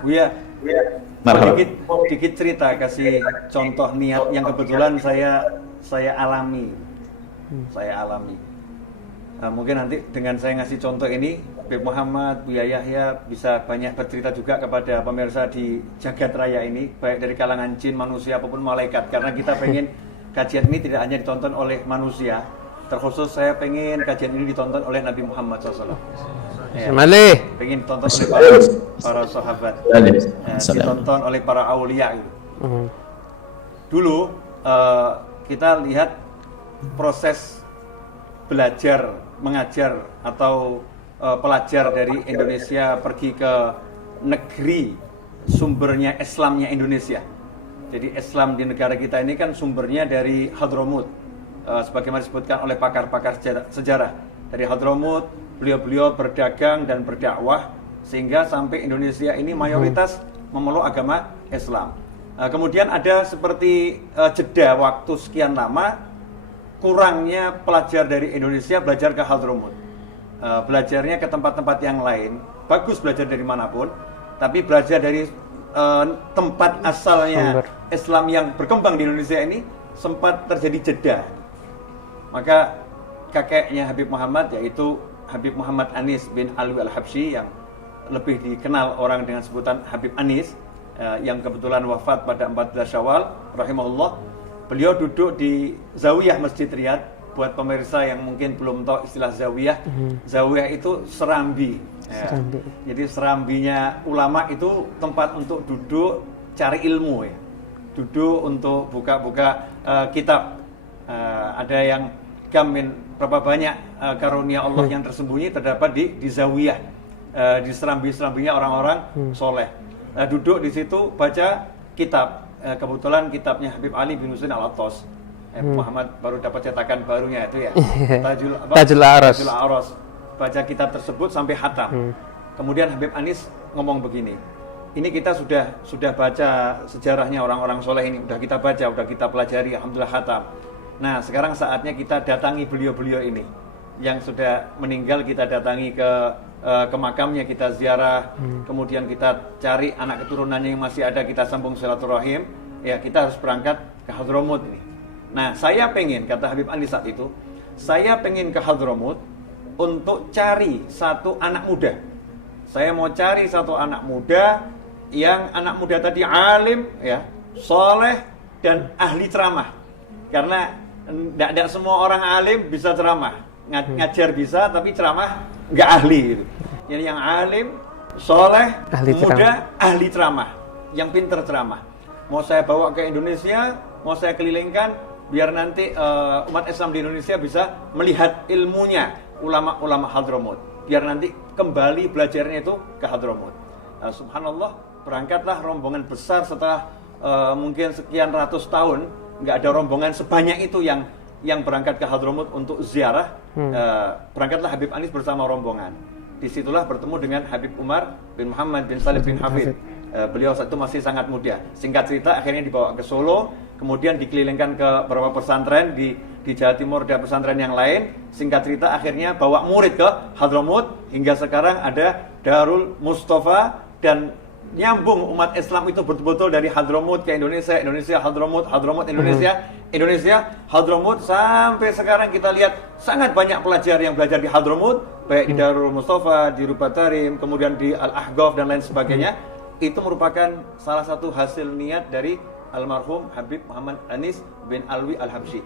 Buya, Marhaba. sedikit sedikit cerita, kasih contoh niat yang kebetulan saya alami, saya alami. Mungkin nanti dengan saya ngasih contoh ini, Habib Muhammad, Buya Yahya bisa banyak bercerita juga kepada pemirsa di jagat raya ini, baik dari kalangan jin, manusia ataupun malaikat. Karena kita pengen kajian ini tidak hanya ditonton oleh manusia, terkhusus saya pengen kajian ini ditonton oleh Nabi Muhammad SAW. Ya, Malih. pengen ditonton oleh para sahabat, ditonton oleh para aulia gitu. Dulu kita lihat proses belajar mengajar atau pelajar dari Indonesia pergi ke negeri sumbernya Islamnya Indonesia. Jadi Islam di negara kita ini kan sumbernya dari Hadramut, sebagaimana disebutkan oleh pakar-pakar sejarah. Dari Hadramut beliau-beliau berdagang dan berdakwah sehingga sampai Indonesia ini mayoritas memeluk agama Islam. Kemudian ada seperti jeda waktu sekian lama, kurangnya pelajar dari Indonesia belajar ke Hadramut. Belajarnya ke tempat-tempat yang lain. Bagus belajar dari manapun, tapi belajar dari tempat asalnya Islam yang berkembang di Indonesia ini sempat terjadi jeda. Maka kakeknya Habib Muhammad, yaitu Habib Muhammad Anis bin Alwi Al-Habsyi, yang lebih dikenal orang dengan sebutan Habib Anis, yang kebetulan wafat pada 14 Syawal rahimahullah. Beliau duduk di Zawiyah Masjid Riyadh. Buat pemirsa yang mungkin belum tahu istilah Zawiyah, Zawiyah itu serambi. Serambi. Jadi serambinya ulama itu tempat untuk duduk cari ilmu ya. Duduk untuk buka-buka kitab. Ada yang gamin berapa banyak karunia Allah yang tersembunyi terdapat di Zawiyah, di serambi-serambinya orang-orang soleh. Duduk di situ baca kitab. Kebetulan kitabnya Habib Ali bin Husain Al-Attas. Muhammad baru dapat cetakan barunya itu ya. Tajul A'ras. Tajul A'ras. Baca kitab tersebut sampai khatam. Kemudian Habib Anis ngomong begini. Ini kita sudah baca sejarahnya orang-orang soleh ini, udah kita baca, udah kita pelajari, alhamdulillah khatam. Nah, sekarang saatnya kita datangi beliau-beliau ini yang sudah meninggal, kita datangi ke makamnya, kita ziarah, kemudian kita cari anak keturunannya yang masih ada, kita sambung silaturahim. Ya, kita harus berangkat ke Hadramut ini. Nah, saya pengen, kata Habib Anis saat itu, saya pengen ke Hadramut untuk cari satu anak muda. Saya mau cari satu anak muda yang anak muda tadi alim, ya, soleh dan ahli ceramah. Karena tidak semua orang alim bisa ceramah, ngajar bisa, tapi ceramah nggak ahli gitu. Jadi yang alim, soleh, muda, ahli ceramah, yang pinter ceramah. Mau saya bawa ke Indonesia, mau saya kelilingkan, biar nanti umat Islam di Indonesia bisa melihat ilmunya ulama-ulama Hadramut. Biar nanti kembali belajarnya itu ke Hadramut. Subhanallah, berangkatlah rombongan besar setelah mungkin sekian ratus tahun, nggak ada rombongan sebanyak itu yang berangkat ke Hadramut untuk ziarah. Berangkatlah Habib Anis bersama rombongan. Disitulah bertemu dengan Habib Umar bin Muhammad bin Salim bin Hafid. Beliau saat itu masih sangat muda. Singkat cerita, akhirnya dibawa ke Solo, kemudian dikelilingkan ke beberapa pesantren di Jawa Timur dan pesantren yang lain. Singkat cerita, akhirnya bawa murid ke Hadramut, hingga sekarang ada Darul Mustafa, dan nyambung umat Islam itu betul-betul dari Hadramut ke Indonesia, Indonesia Hadramut, Hadramut Indonesia, Indonesia Hadramut, sampai sekarang kita lihat sangat banyak pelajar yang belajar di Hadramut, baik di Darul Mustafa, di Rubatarim, kemudian di Al-Ahqaf dan lain sebagainya. Itu merupakan salah satu hasil niat dari almarhum Habib Muhammad Anis bin Alwi Al-Habsyi.